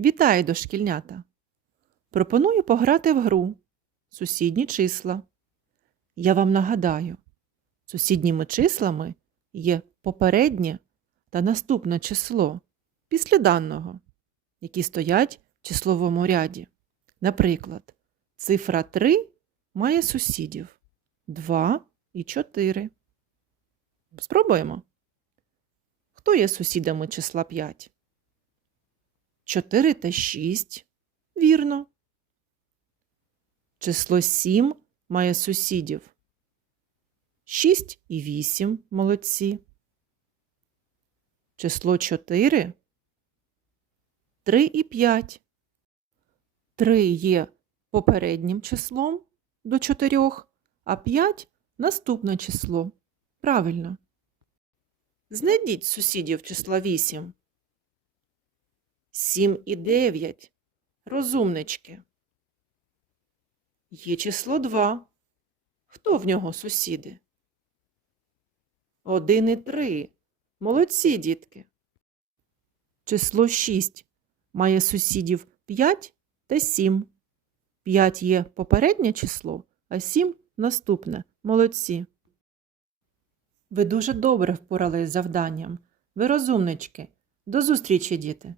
Вітаю, дошкільнята! Пропоную пограти в гру Сусідні числа. Я вам нагадаю, сусідніми числами є попереднє та наступне число після даного, які стоять в числовому ряді. Наприклад, цифра 3 має сусідів 2 і 4. Спробуємо. Хто є сусідами числа 5? 4 та 6. Вірно. Число 7 має сусідів. 6 і 8 молодці. Число 4 3 і 5. 3 є попереднім числом до 4, а 5 наступне число. Правильно. Знайдіть сусідів числа 8. 7 і 9. Розумнички. Є число 2. Хто в нього сусіди? 1 і 3. Молодці, дітки. Число 6 має сусідів 5 та 7. 5 є попереднє число, а 7 наступне. Молодці. Ви дуже добре впорались з завданням. Ви розумнички. До зустрічі, діти!